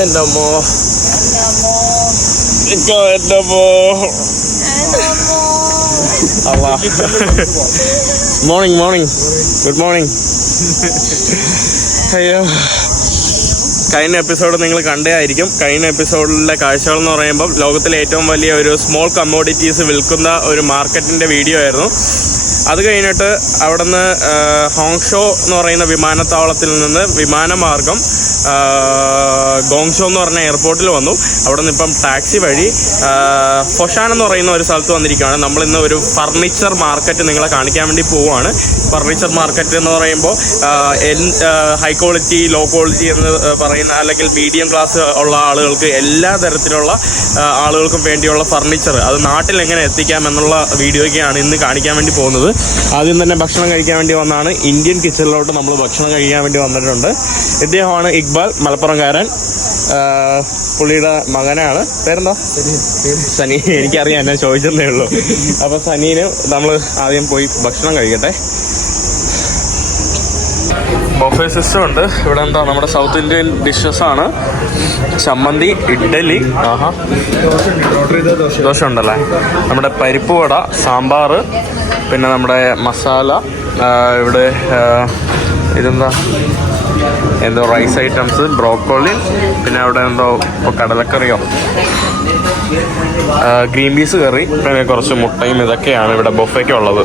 എന്നമ്മോ morning good morning. അയ്യോ, കഴിഞ്ഞ episode നിങ്ങൾ കണ്ടേ ആയിരിക്കും. കഴിഞ്ഞ എപ്പിസോഡിലെ കാഴ്ചകൾ എന്ന് പറയുമ്പോൾ ലോകത്തിലെ ഏറ്റവും വലിയ ഒരു സ്മോൾ കമ്മോഡിറ്റീസ് വിൽക്കുന്ന ഒരു മാർക്കറ്റിൻ്റെ വീഡിയോ ആയിരുന്നു. അത് കഴിഞ്ഞിട്ട് അവിടുന്ന് ഹോങ്ഷോ എന്ന് പറയുന്ന വിമാനത്താവളത്തിൽ നിന്ന് വിമാനമാർഗം ഗോങ്ഷോ എന്ന് പറഞ്ഞ എയർപോർട്ടിൽ വന്നു. അവിടെ നിന്ന് ഇപ്പം ടാക്സി വഴി ഫൊഷാൻ എന്ന് പറയുന്ന ഒരു സ്ഥലത്ത് വന്നിരിക്കുകയാണ്. നമ്മളിന്ന് ഒരു ഫർണിച്ചർ മാർക്കറ്റ് നിങ്ങളെ കാണിക്കാൻ വേണ്ടി പോവുകയാണ്. ഫർണിച്ചർ മാർക്കറ്റ് എന്ന് പറയുമ്പോൾ ഹൈ ക്വാളിറ്റി, ലോ ക്വാളിറ്റി എന്ന് പറയുന്ന അല്ലെങ്കിൽ മീഡിയം ക്ലാസ് ഉള്ള ആളുകൾക്ക്, എല്ലാ തരത്തിലുള്ള ആളുകൾക്കും വേണ്ടിയുള്ള ഫർണിച്ചർ അത് നാട്ടിൽ എങ്ങനെ എത്തിക്കാം എന്നുള്ള വീഡിയോയ്ക്കാണ് ഇന്ന് കാണിക്കാൻ വേണ്ടി പോകുന്നത്. ആദ്യം തന്നെ ഭക്ഷണം കഴിക്കാൻ വേണ്ടി വന്നാണ്. ഇന്ത്യൻ കിച്ചണിലോട്ട് നമ്മൾ ഭക്ഷണം കഴിക്കാൻ വേണ്ടി വന്നിട്ടുണ്ട്. ഇദ്ദേഹമാണ് ഇക്ബാൽ, മലപ്പുറംകാരൻ. പുള്ളിയുടെ മകനാണ്. പേരെന്താ? സനി. എനിക്കറിയാം, ഞാൻ ചോദിച്ചതേ ഉള്ളൂ. അപ്പോൾ സനീന് നമ്മൾ ആദ്യം പോയി ഭക്ഷണം കഴിക്കട്ടെ. ബൊഫേ സിസ്റ്റം ഉണ്ട് ഇവിടെ. എന്താ, നമ്മുടെ സൗത്ത് ഇന്ത്യൻ ഡിഷസ് ആണ്. ചമ്മന്തി, ഇഡ്ഡലി, ദോശ ഉണ്ടല്ലേ, നമ്മുടെ പരിപ്പ് വട, സാമ്പാർ, പിന്നെ നമ്മുടെ മസാല, ഇവിടെ എന്തോ റൈസ് ഐറ്റംസ്, ബ്രോക്കോളി, പിന്നെ അവിടെ എന്തോ കടലക്കറിയോ, ഗ്രീൻ പീസ് കറി, പിന്നെ കുറച്ച് മുട്ടയും ഇതൊക്കെയാണ് ഇവിടെ ബൊഫയ്ക്ക് ഉള്ളത്.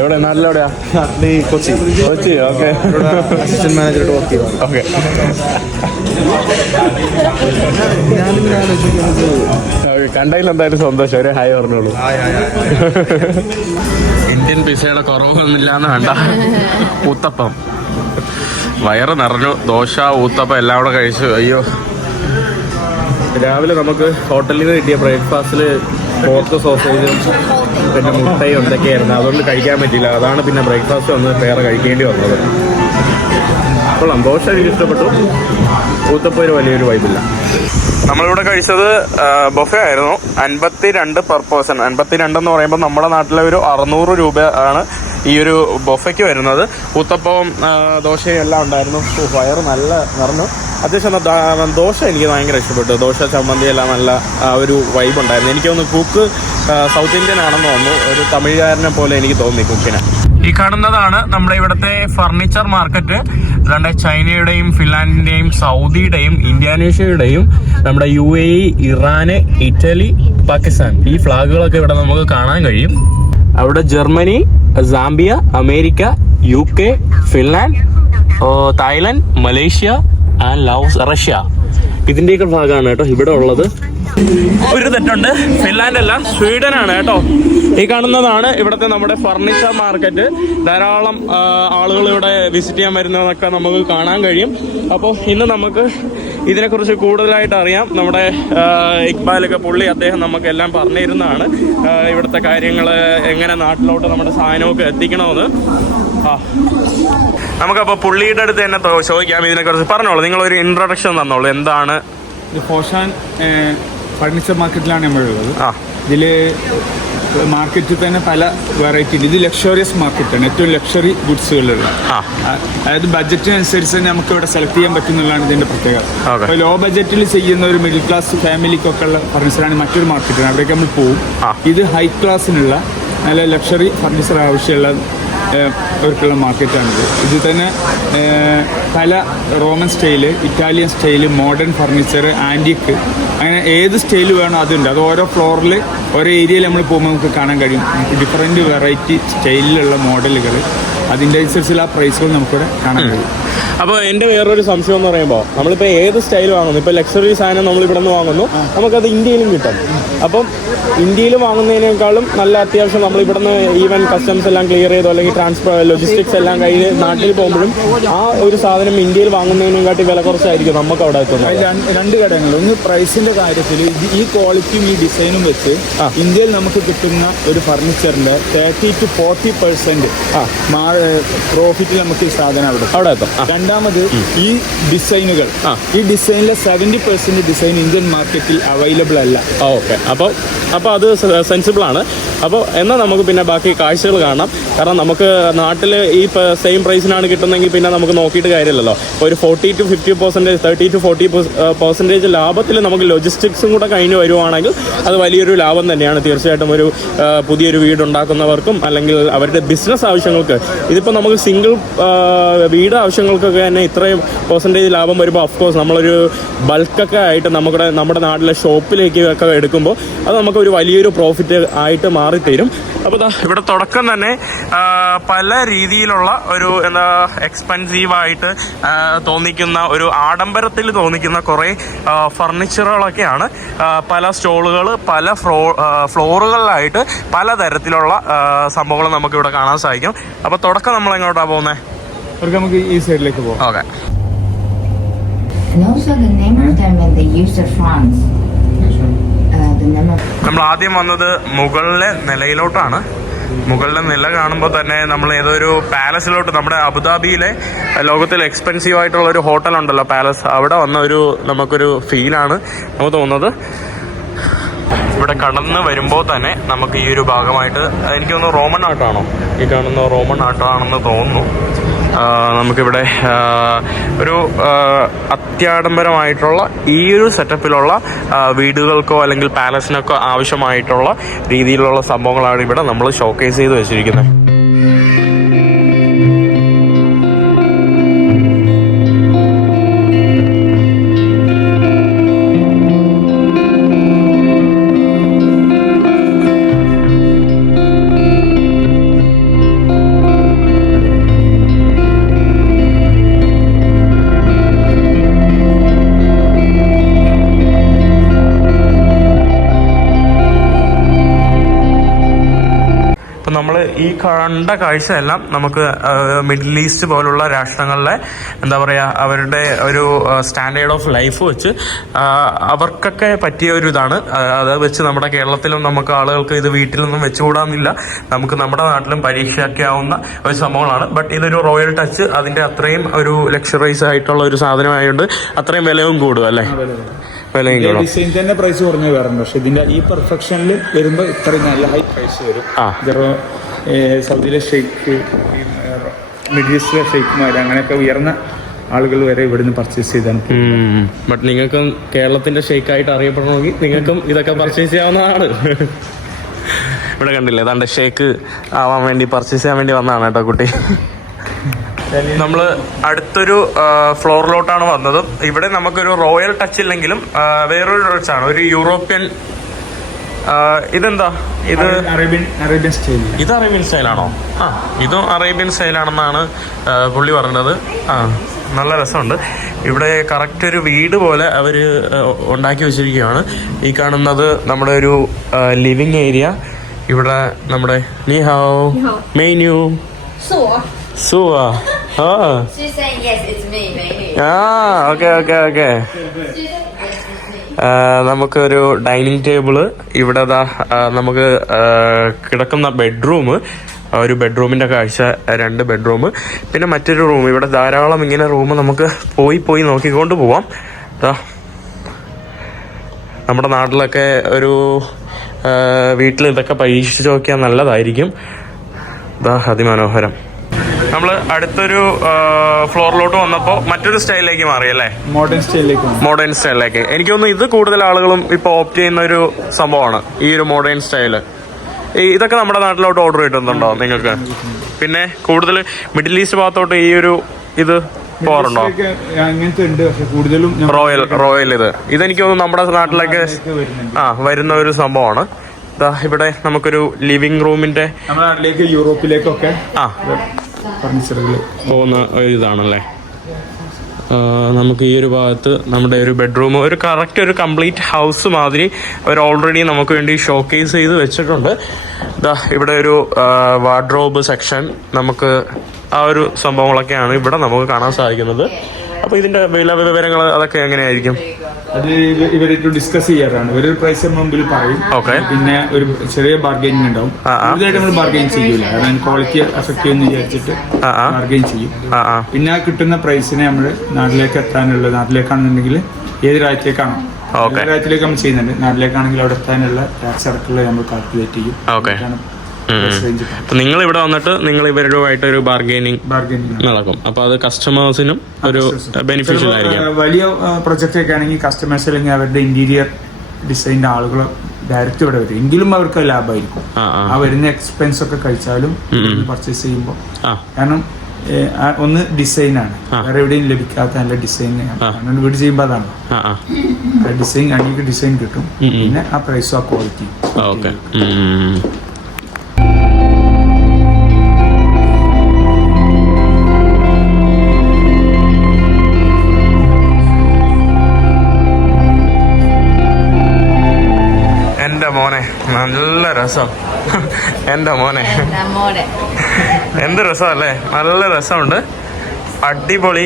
എവിടെ? നാട്ടിലെവിടെയാ? കൊച്ചി. ഓക്കെ. അസിസ്റ്റന്റ് മാനേജറായിട്ട് വർക്ക് ചെയ്യുക. ഓക്കെ. കണ്ടതിൽ എന്തായാലും സന്തോഷം. ഒരു ഹായ് പറഞ്ഞോളൂ. ഇന്ത്യൻ പിസയുടെ കുറവൊന്നുമില്ലാന്ന് വേണ്ട. ഊത്തപ്പം വയറ് നിറഞ്ഞു. ദോശ, ഊത്തപ്പം എല്ലാം കൂടെ കഴിച്ചു. അയ്യോ, രാവിലെ നമുക്ക് ഹോട്ടലിൽ നിന്ന് കിട്ടിയ ബ്രേക്ക്ഫാസ്റ്റിൽ പോർക്ക് സോസേജും പിന്നെ മുട്ടയും എന്തൊക്കെയായിരുന്നു. അതുകൊണ്ട് കഴിക്കാൻ പറ്റില്ല. അതാണ് പിന്നെ ബ്രേക്ക്ഫാസ്റ്റ് വന്ന് വേറെ കഴിക്കേണ്ടി വന്നത്. കൊള്ളാം. ദോശ എനിക്ക് ഇഷ്ടപ്പെട്ടു. ഊത്തപ്പം ഒരു വലിയൊരു വൈബില്ല. നമ്മളിവിടെ കഴിച്ചത് ബൊഫെ ആയിരുന്നു. 52 പെർ പേഴ്സൺ. 52 എന്ന് പറയുമ്പോൾ നമ്മുടെ നാട്ടിലെ ഒരു 600 രൂപ ആണ് ഈ ഒരു ബൊഫയ്ക്ക് വരുന്നത്. ഊത്തപ്പവും ദോശയും എല്ലാം ഉണ്ടായിരുന്നു. വയറ് നല്ല നിറഞ്ഞു. അത്യാവശ്യം ദോശ എനിക്ക് ഭയങ്കര ഇഷ്ടപ്പെട്ടു. ദോശ, ചമ്മന്തി എല്ലാം നല്ല ഒരു വൈബ് ഉണ്ടായിരുന്നു. എനിക്ക് തോന്നുന്നു കുക്ക് സൗത്ത് ഇന്ത്യൻ ആണെന്ന് തോന്നുന്നു. ഒരു തമിഴുകാരനെ പോലെ എനിക്ക് തോന്നി കുക്കിനെ. ഈ കാണുന്നതാണ് നമ്മുടെ ഇവിടുത്തെ ഫർണിച്ചർ മാർക്കറ്റ്. അല്ലാണ്ട് ചൈനയുടെയും ഫിൻലാൻഡിന്റെയും സൗദിയുടെയും ഇന്തോനേഷ്യയുടെയും നമ്മുടെ UAE, ഇറാന്, ഇറ്റലി, പാകിസ്ഥാൻ ഈ ഫ്ലാഗുകളൊക്കെ ഇവിടെ നമുക്ക് കാണാൻ കഴിയും. അവിടെ Germany, Zambia, America, UK, Finland, Thailand, Malaysia and Laos, Russia ഇതിന്റെയൊക്കെ ഭാഗമാണ് കേട്ടോ ഇവിടെ ഉള്ളത്. ഒരു തെറ്റുണ്ട്, ഫിൻലാൻഡ് അല്ല, സ്വീഡൻ ആണ് കേട്ടോ. ഈ കാണുന്നതാണ് ഇവിടുത്തെ നമ്മുടെ ഫർണിച്ചർ മാർക്കറ്റ്. ധാരാളം ആളുകൾ ഇവിടെ വിസിറ്റ് ചെയ്യാൻ വരുന്നതൊക്കെ നമുക്ക് കാണാൻ കഴിയും. അപ്പോൾ ഇന്ന് നമുക്ക് ഇതിനെക്കുറിച്ച് കൂടുതലായിട്ട് അറിയാം. നമ്മുടെ ഇക്ബാലൊക്കെ പുള്ളി അദ്ദേഹം നമുക്കെല്ലാം പറഞ്ഞു തരുന്നതാണ്. ഇവിടുത്തെ കാര്യങ്ങൾ എങ്ങനെ നാട്ടിലോട്ട് നമ്മുടെ സാധനമൊക്കെ എത്തിക്കണമെന്ന്. നമുക്കപ്പോൾ പുള്ളിയുടെ അടുത്ത് തന്നെ ചോദിക്കാം ഇതിനെക്കുറിച്ച്. പറഞ്ഞോളൂ, നിങ്ങളൊരു ഇൻട്രൊഡക്ഷൻ തന്നോളൂ. എന്താണ് ഫോഷാൻ ഫർണിച്ചർ മാർക്കറ്റിലാണ് നമ്മളുള്ളത്. ഇതിൽ മാർക്കറ്റിൽ തന്നെ പല വെറൈറ്റി ഉണ്ട്. ഇത് ലക്ഷറിയസ് മാർക്കറ്റാണ്, ഏറ്റവും ലക്ഷറി ഗുഡ്സുകളുള്ള. അതായത് ബഡ്ജറ്റിനനുസരിച്ച് തന്നെ നമുക്ക് ഇവിടെ സെലക്ട് ചെയ്യാൻ പറ്റുന്നതാണ് ഇതിന്റെ പ്രത്യേകത. അപ്പോൾ ലോ ബഡ്ജറ്റിൽ ചെയ്യുന്ന ഒരു മിഡിൽ ക്ലാസ് ഫാമിലിക്കൊക്കെ ഉള്ള ഫർണിച്ചറാണ് മറ്റൊരു മാർക്കറ്റാണ്. അവിടേക്ക് നമ്മൾ പോകും. ഇത് ഹൈ ക്ലാസ്സിനുള്ള നല്ല ലക്ഷറി ഫർണിച്ചർ ആവശ്യമുള്ള അവർക്കുള്ള മാർക്കറ്റാണിത്. ഇതിൽ തന്നെ പല Roman style, Italian style, modern furniture, antique, അങ്ങനെ ഏത് സ്റ്റൈല് വേണോ അതുണ്ട്. അത് ഓരോ ഫ്ലോറിൽ ഓരോ ഏരിയയിൽ നമ്മൾ പോകുമ്പോൾ നമുക്ക് കാണാൻ കഴിയും. ഡിഫറെൻറ്റ് വെറൈറ്റി സ്റ്റൈലിലുള്ള മോഡലുകൾ, അതിൻ്റെ അനുസരിച്ചുള്ള പ്രൈസുകൾ നമുക്കിവിടെ കാണാൻ കഴിയും. അപ്പോൾ എൻ്റെ വേറൊരു സംശയം എന്ന് പറയുമ്പോൾ നമ്മളിപ്പോൾ ഏത് സ്റ്റൈൽ വാങ്ങുന്നു, ഇപ്പോൾ ലക്ഷറി സാധനം നമ്മൾ ഇവിടെ നിന്ന് വാങ്ങുന്നു, നമുക്കത് ഇന്ത്യയിലും കിട്ടും. അപ്പം ഇന്ത്യയിൽ വാങ്ങുന്നതിനേക്കാളും നല്ല അത്യാവശ്യം നമ്മൾ ഇവിടെ നിന്ന് ഈവൻ കസ്റ്റംസ് എല്ലാം ക്ലിയർ ചെയ്തോ അല്ലെങ്കിൽ ലോജിസ്റ്റിക്സ് എല്ലാം കഴിഞ്ഞ് നാട്ടിൽ പോകുമ്പോഴും ആ ഒരു സാധനം ഇന്ത്യയിൽ വാങ്ങുന്നതിനെക്കാട്ടി വില കുറച്ചായിരിക്കും നമുക്ക് അവിടെ എത്തുന്നത്. രണ്ട് ഘടകങ്ങൾ. ഒന്ന് പ്രൈസിന്റെ കാര്യത്തിൽ ഈ ക്വാളിറ്റിയും ഈ ഡിസൈനും വെച്ച് ഇന്ത്യയിൽ നമുക്ക് കിട്ടുന്ന ഒരു ഫർണിച്ചറിന്റെ 30 to 40% പ്രോഫിറ്റ് നമുക്ക് ഈ സാധനം അവിടെ എത്തും. രണ്ടാമത് ഈ ഡിസൈനുകൾ, ഈ ഡിസൈനിലെ 70% ഡിസൈൻ ഇന്ത്യൻ മാർക്കറ്റിൽ അവൈലബിൾ അല്ല. ഓക്കെ, അപ്പോൾ അത് സെൻസിബിൾ ആണ്. അപ്പോൾ എന്നാൽ നമുക്ക് പിന്നെ ബാക്കി കാഴ്ചകൾ കാണാം. കാരണം നമുക്ക് നാട്ടിൽ ഈ സെയിം പ്രൈസിനാണ് കിട്ടുന്നതെങ്കിൽ പിന്നെ നമുക്ക് നോക്കിയിട്ട് കാര്യമില്ലല്ലോ. ഒരു 40 to 50%, 30 to 40% ലാഭത്തിൽ നമുക്ക് ലോജിസ്റ്റിക്സും കൂടെ കഴിഞ്ഞ് വരുവാണെങ്കിൽ അത് വലിയൊരു ലാഭം തന്നെയാണ്. തീർച്ചയായിട്ടും ഒരു പുതിയൊരു വീടുണ്ടാക്കുന്നവർക്കും അല്ലെങ്കിൽ അവരുടെ ബിസിനസ് ആവശ്യങ്ങൾക്ക്, ഇതിപ്പോൾ നമുക്ക് സിംഗിൾ വീട് ആവശ്യങ്ങൾക്കൊക്കെ തന്നെ ഇത്രയും % ലാഭം വരുമ്പോൾ ഓഫ്കോഴ്സ് നമ്മളൊരു ബൾക്കൊക്കെ ആയിട്ട് നമ്മുടെ നാട്ടിലെ ഷോപ്പിലേക്ക് ഒക്കെ എടുക്കുമ്പോൾ അത് നമുക്കൊരു വലിയൊരു പ്രോഫിറ്റ് ആയിട്ട് മാറിത്തരും. അപ്പോൾ ഇവിടെ തുടക്കം തന്നെ പല രീതിയിലുള്ള ഒരു എന്താ എക്സ്പെൻസീവായിട്ട് തോന്നിക്കുന്ന ഒരു ആഡംബരത്തിൽ തോന്നിക്കുന്ന കുറേ ഫർണിച്ചറുകളൊക്കെയാണ്. പല സ്റ്റോളുകൾ, പല ഫ്ലോറുകളിലായിട്ട് പലതരത്തിലുള്ള സംഭവങ്ങൾ നമുക്കിവിടെ കാണാൻ സാധിക്കും. അപ്പോൾ തുടക്കം നമ്മൾ എങ്ങോട്ടാണ് പോകുന്നത്? നമുക്ക് ഈ സൈഡിലേക്ക് പോകാം. ഓക്കെ. നമ്മൾ ആദ്യം വന്നത് മുകളിലെ നിലയിലോട്ടാണ്. മുകളിലെ നില കാണുമ്പോൾ തന്നെ നമ്മൾ ഏതൊരു പാലസിലോട്ട്, നമ്മുടെ അബുദാബിയിലെ ലോകത്തിൽ എക്സ്പെൻസീവ് ആയിട്ടുള്ള ഒരു ഹോട്ടൽ ഉണ്ടല്ലോ, പാലസ്, അവിടെ വന്ന നമുക്കൊരു ഫീലാണ് നമുക്ക് തോന്നുന്നത്. ഇവിടെ കടന്ന് വരുമ്പോൾ തന്നെ നമുക്ക് ഈ ഒരു ഭാഗമായിട്ട് എനിക്ക് തോന്നുന്നു റോമൻ ആർട്ടാണോ ഈ കാണുന്ന, റോമൻ ആർട്ടാണെന്ന് തോന്നുന്നു. നമുക്കിവിടെ ഒരു അത്യാഡംബരമായിട്ടുള്ള ഈ ഒരു സെറ്റപ്പിലുള്ള വീടുകൾക്കോ അല്ലെങ്കിൽ പാലസിനൊക്കെ ആവശ്യമായിട്ടുള്ള രീതിയിലുള്ള സംഭവങ്ങളാണ് ഇവിടെ നമ്മൾ ഷോക്കേസ് ചെയ്ത് വെച്ചിരിക്കുന്നത്. നമ്മൾ ഈ കണ്ട കാഴ്ചയെല്ലാം നമുക്ക് മിഡിൽ ഈസ്റ്റ് പോലുള്ള രാഷ്ട്രങ്ങളിലെ എന്താ പറയുക, അവരുടെ ഒരു സ്റ്റാൻഡേർഡ് ഓഫ് ലൈഫ് വെച്ച് അവർക്കൊക്കെ പറ്റിയ ഒരു ഇതാണ്. അത് വെച്ച് നമ്മുടെ കേരളത്തിലും നമുക്ക് ആളുകൾക്ക് ഇത് വീട്ടിലൊന്നും വെച്ചുകൂടാന്നില്ല. നമുക്ക് നമ്മുടെ നാട്ടിലും പരീക്ഷയ്ക്കാവുന്ന ഒരു സംഭവങ്ങളാണ്. ബട്ട് ഇതൊരു റോയൽ ടച്ച്, അതിൻ്റെ അത്രയും ഒരു ലക്ഷറൈസ് ആയിട്ടുള്ള ഒരു സാധനമായതുകൊണ്ട് അത്രയും വിലയും കൂടും അല്ലേ? ഡിസൈൻ തന്നെ പ്രൈസ് കുറഞ്ഞു വരണം. പക്ഷെ ഇതിന്റെ ഈ പെർഫെക്ഷനിൽ വരുമ്പോൾ ഇത്രയും നല്ല ഹൈ പ്രൈസ് വരും. സൗദിയിലെ ഷെയ്ഖ്, മിഡിൽ ഈസ്റ്റിലെ ഷെയ്ഖ്മാർ, അങ്ങനെയൊക്കെ ഉയർന്ന ആളുകൾ വരെ ഇവിടുന്ന് പർച്ചേസ് ചെയ്താണ്. ബട്ട് നിങ്ങൾക്കും കേരളത്തിന്റെ ഷെയ്ഖായിട്ട് അറിയപ്പെടണമെങ്കിൽ നിങ്ങൾക്കും ഇതൊക്കെ പർച്ചേസ് ചെയ്യാവുന്നതാണ്. ഇവിടെ കണ്ടില്ലേ, ഏതാണ്ട് ഷേക്ക് ആവാൻ വേണ്ടി പർച്ചേസ് ചെയ്യാൻ വേണ്ടി വന്നതാണ് കേട്ടോ കുട്ടി. നമ്മൾ അടുത്തൊരു ഫ്ലോറിലോട്ടാണ് വന്നത്. ഇവിടെ നമുക്കൊരു റോയൽ ടച്ച് ഇല്ലെങ്കിലും വേറൊരു ടച്ചാണ്, ഒരു യൂറോപ്യൻ. ഇതെന്താ ഇത്? Arabian style. ഇത് അറേബ്യൻ സ്റ്റൈലാണോ? ഇതും അറേബ്യൻ സ്റ്റൈലാണെന്നാണ് പുള്ളി പറഞ്ഞത്. നല്ല രസമുണ്ട്. ഇവിടെ കറക്റ്റ് ഒരു വീട് പോലെ അവർ ഉണ്ടാക്കി വെച്ചിരിക്കുകയാണ്. ഈ കാണുന്നത് നമ്മുടെ ഒരു ലിവിങ് ഏരിയ. ഇവിടെ നമ്മുടെ നീ ഹാവ് മെനു സുവാ. She's saying yes, it's me, Mei. Okay. നമുക്കൊരു ഡൈനിങ് ടേബിള്, ഇവിടെ നമുക്ക് കിടക്കുന്ന ബെഡ്റൂം, ഒരു ബെഡ്റൂമിൻ്റെ കാഴ്ച, 2 ബെഡ്റൂം, പിന്നെ മറ്റൊരു റൂം. ഇവിടെ ധാരാളം ഇങ്ങനെ റൂം നമുക്ക് പോയി നോക്കിക്കൊണ്ട് പോവാം. നമ്മുടെ നാട്ടിലൊക്കെ ഒരു വീട്ടിൽ ഇതൊക്കെ പരീക്ഷിച്ച് നോക്കിയാൽ നല്ലതായിരിക്കും. അതിമനോഹരം. നമ്മൾ അടുത്തൊരു ഫ്ലോറിലോട്ട് വന്നപ്പോൾ മറ്റൊരു സ്റ്റൈലിലേക്ക് മാറിയല്ലേ? മോഡേൺ സ്റ്റൈലിലേക്ക്. എനിക്ക് തോന്നുന്നു ഇത് കൂടുതൽ ആളുകളും ഇപ്പോൾ ഓപ്റ്റ് ചെയ്യുന്ന ഒരു സംഭവമാണ്, ഈ ഒരു മോഡേൺ സ്റ്റൈല്. ഇതൊക്കെ നമ്മുടെ നാട്ടിലോട്ട് ഓർഡർ കിട്ടുന്നുണ്ടോ നിങ്ങൾക്ക്? പിന്നെ കൂടുതൽ മിഡിൽ ഈസ്റ്റ് ഭാഗത്തോട്ട് ഈ ഒരു ഇത് പോകാറുണ്ടോ? റോയൽ ഇതെനിക്ക് തോന്നുന്നു നമ്മുടെ നാട്ടിലേക്ക് വരുന്ന ഒരു സംഭവമാണ്. ഇവിടെ നമുക്കൊരു ലിവിംഗ് റൂമിന്റെ, നമ്മുടെ നാട്ടിലേക്ക് യൂറോപ്പിലേക്കൊക്കെ ഫർണിച്ചറുകൾ പോകുന്ന ഒരു ഇതാണല്ലേ. നമുക്ക് ഈ ഒരു ഭാഗത്ത് നമ്മുടെ ഒരു ബെഡ്റൂം, ഒരു കറക്റ്റ് ഒരു കംപ്ലീറ്റ് ഹൗസ് മാതിരി അവർ ഓൾറെഡി നമുക്ക് വേണ്ടി ഷോക്കേസ് ചെയ്ത് വെച്ചിട്ടുണ്ട്. ഇവിടെ ഒരു വാർഡ്രോബ് സെക്ഷൻ, നമുക്ക് ആ ഒരു സംഭവങ്ങളൊക്കെയാണ് ഇവിടെ നമുക്ക് കാണാൻ സാധിക്കുന്നത്. അപ്പോൾ ഇതിന്റെ വില വിവരങ്ങൾ അതൊക്കെ എങ്ങനെയായിരിക്കും? അത് ഇവരായിട്ട് ഡിസ്കസ് ചെയ്യാറാണ്. ഇവരൊരു പ്രൈസ് മുമ്പിൽ പറയും, പിന്നെ ഒരു ചെറിയ ബാർഗൈനിങ് ഉണ്ടാവും. കൂടുതലായിട്ട് നമ്മൾ ബാർഗൈൻ ചെയ്യൂല, കാരണം ക്വാളിറ്റി അഫക്ട് ചെയ്യുമെന്ന് വിചാരിച്ചിട്ട് ബാർഗൈൻ ചെയ്യും. പിന്നെ ആ കിട്ടുന്ന പ്രൈസിനെ നമ്മൾ നാട്ടിലേക്കാണെന്നുണ്ടെങ്കിൽ ഏത് രാജ്യത്തേക്കാണോ രാജ്യത്തിലേക്ക് നമ്മൾ ചെയ്യുന്നുണ്ട്. നാട്ടിലേക്കാണെങ്കിൽ അവിടെ എത്താനുള്ള ടാക്സ് അടക്കമുള്ള നമ്മൾ കാൽക്കുലേറ്റ് ചെയ്യും. നിങ്ങൾ ഇവിടെ വന്നിട്ട് നിങ്ങൾ ഇവരുമായിട്ട് ഒരു ബാർഗൈനിങ് നടക്കും. അപ്പൊ അത് കസ്റ്റമേഴ്സിനും ഒരു ബെനിഫിഷ്യൽ ആയിരിക്കും. വലിയ പ്രൊജക്റ്റ് ഒക്കെ ആണെങ്കിൽ കസ്റ്റമേഴ്സ് അല്ലെങ്കിൽ അവരുടെ ഇന്റീരിയർ ഡിസൈനിന്റെ ആളുകൾ ഡയറക്റ്റ് ഇവിടെ വരും, എങ്കിലും അവർക്ക് ലാഭമായിരിക്കും. ആ വരുന്ന എക്സ്പെൻസ് ഒക്കെ കഴിച്ചാലും പർച്ചേസ് ചെയ്യുമ്പോൾ. കാരണം ഒന്ന് ഡിസൈനാണ്, വേറെ എവിടെയും ലഭിക്കാത്ത നല്ല ഡിസൈൻ വീട് ചെയ്യുമ്പോൾ അതാണ് ഡിസൈൻ. അടിക്ക് ഡിസൈൻ കിട്ടും, പിന്നെ ആ പ്രൈസും ആ ക്വാളിറ്റി. മോനെ നല്ല രസം, എൻ്റെ മോനെ എന്ത് രസമല്ലേ, നല്ല രസമുണ്ട്, അടിപൊളി.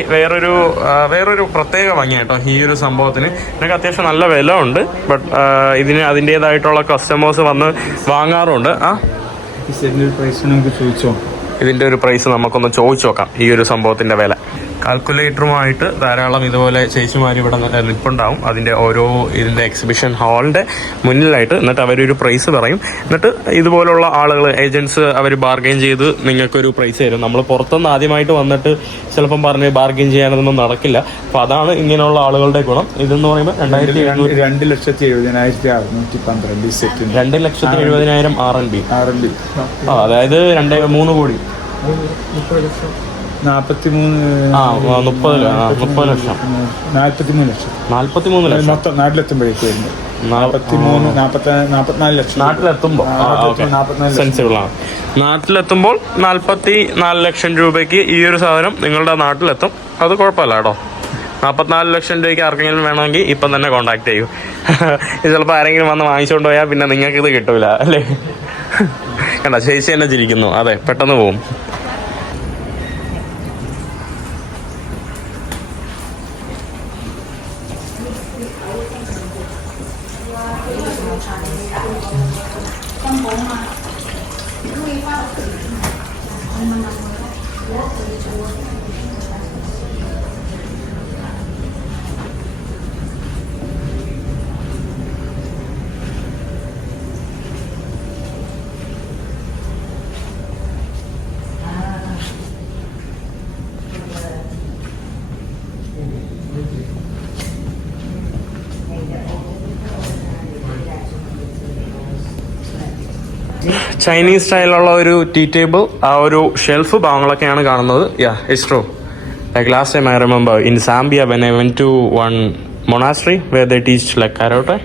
വേറൊരു പ്രത്യേക ഭംഗി കേട്ടോ ഈ ഒരു സംഭവത്തിന്. എനിക്ക് അത്യാവശ്യം നല്ല വില ഉണ്ട്, ബട്ട് ഇതിന് അതിൻ്റെതായിട്ടുള്ള കസ്റ്റമേഴ്സ് വന്ന് വാങ്ങാറുണ്ട്. ഇതിൻ്റെ ഒരു പ്രൈസ് നമുക്കൊന്ന് ചോദിച്ചു നോക്കാം, ഈ ഒരു സംഭവത്തിൻ്റെ വില. കാൽക്കുലേറ്ററുമായിട്ട് ധാരാളം ഇതുപോലെ ചേച്ചിമാർ ഇവിടെ നിൽപ്പുണ്ടാവും അതിൻ്റെ ഇതിൻ്റെ എക്സിബിഷൻ ഹാളിൻ്റെ മുന്നിലായിട്ട്. എന്നിട്ട് അവരൊരു പ്രൈസ് പറയും, എന്നിട്ട് ഇതുപോലുള്ള ആളുകൾ ഏജൻസ് അവർ ബാർഗെയിൻ ചെയ്ത് നിങ്ങൾക്കൊരു പ്രൈസ് തരും. നമ്മൾ പുറത്തുനിന്ന് ആദ്യമായിട്ട് വന്നിട്ട് ചിലപ്പം പറഞ്ഞ് ബാർഗെയിൻ ചെയ്യാനൊന്നും നടക്കില്ല. അപ്പോൾ അതാണ് ഇങ്ങനെയുള്ള ആളുകളുടെ ഗുണം. ഇതെന്ന് പറയുമ്പോൾ 2,70,612 RMB. അതായത് 3 കോടി 43 ലക്ഷം. 43 ലക്ഷം നാട്ടിലെത്തുമ്പോഴേക്കും 44 ലക്ഷം നാട്ടിലെത്തുമ്പോൾ സെൻസിബിൾ ആണ്. നാട്ടിലെത്തുമ്പോൾ 44 ലക്ഷം രൂപയ്ക്ക് ഈ ഒരു സാധനം നിങ്ങളുടെ നാട്ടിലെത്തും. അത് കുഴപ്പമില്ല കേട്ടോ. 44 ലക്ഷം രൂപയ്ക്ക് ആർക്കെങ്കിലും വേണമെങ്കിൽ ഇപ്പം തന്നെ കോൺടാക്ട് ചെയ്യൂ. ചിലപ്പോൾ ആരെങ്കിലും വന്ന് വാങ്ങിച്ചുകൊണ്ട് പോയാൽ പിന്നെ നിങ്ങൾക്ക് ഇത് കിട്ടൂല അല്ലേ. കണ്ട ചേച്ചി തന്നെ ചിരിക്കുന്നു. അതെ, പെട്ടെന്ന് പോവും. ചൈനീസ് സ്റ്റൈലുള്ള ഒരു ടീ ടേബിൾ, ആ ഒരു ഷെൽഫ് ഭാഗങ്ങളൊക്കെയാണ് കാണുന്നത്. It's true. Like last time I remember in Zambia when I went to one monastery where they teach like karate